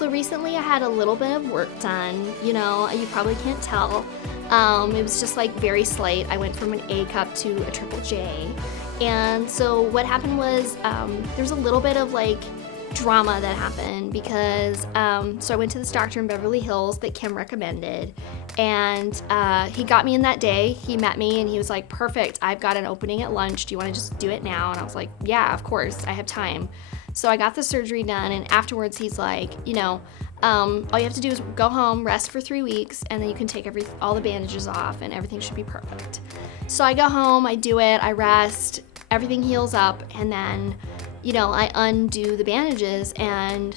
So recently I had a little bit of work done, you know, you probably can't tell. It was just like very slight. I went from an A cup to a triple J. And so what happened was there's a little bit of like drama that happened because so I went to this doctor in Beverly Hills that Kim recommended, and he got me in that day. He met me and he was like, perfect, I've got an opening at lunch, do you want to just do it now? And I was like, yeah, of course, I have time. So I got the surgery done, and afterwards he's like, you know, all you have to do is go home, rest for 3 weeks, and then you can take all the bandages off and everything should be perfect. So I go home, I do it, I rest, everything heals up, and then, you know, I undo the bandages and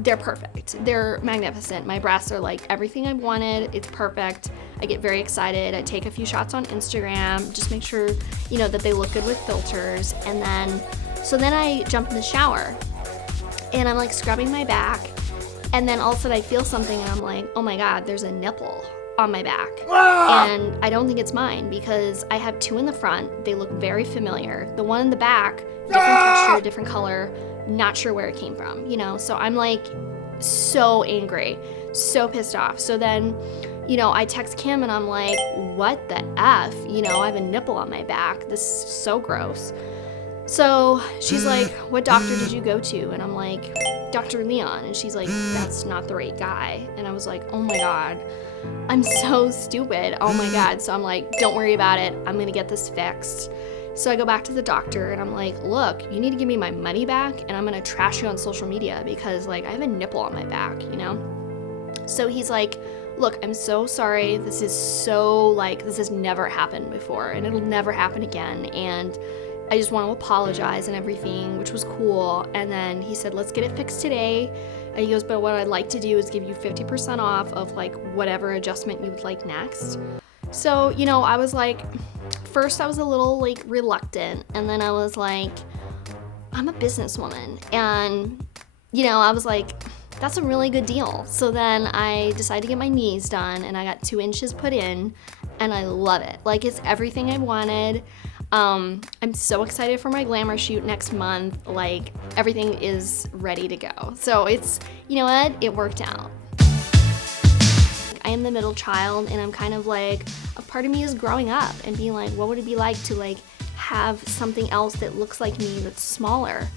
they're perfect. They're magnificent. My breasts are like everything I wanted. It's perfect. I get very excited. I take a few shots on Instagram, just make sure, you know, that they look good with filters. And then, so then I jump in the shower and I'm like scrubbing my back. And then all of a sudden I feel something and I'm like, oh my God, there's a nipple on my back. And I don't think it's mine because I have 2 in the front. They look very familiar. The one in the back, different texture, different color, not sure where it came from, you know? So I'm like so angry, so pissed off. So then, you know, I text Kim and I'm like, what the F? You know, I have a nipple on my back. This is so gross. So she's like, what doctor did you go to? And I'm like, Dr. Leon. And she's like, that's not the right guy. And I was like, oh my God, I'm so stupid. Oh my God. So I'm like, don't worry about it. I'm going to get this fixed. So I go back to the doctor and I'm like, look, you need to give me my money back and I'm going to trash you on social media because like I have a nipple on my back, you know? So he's like, look, I'm so sorry. This is so like, this has never happened before and it'll never happen again. And I just want to apologize and everything, which was cool. And then he said, let's get it fixed today. And he goes, but what I'd like to do is give you 50% off of like whatever adjustment you would like next. So, you know, I was like, first I was a little like reluctant. And then I was like, I'm a businesswoman. And, you know, I was like, that's a really good deal. So then I decided to get my knees done and I got 2 inches put in and I love it. Like it's everything I wanted. I'm so excited for my glamour shoot next month. Like everything is ready to go. So it's, you know what? It worked out. I am the middle child and I'm kind of like, a part of me is growing up and being like, what would it be like to like have something else that looks like me that's smaller?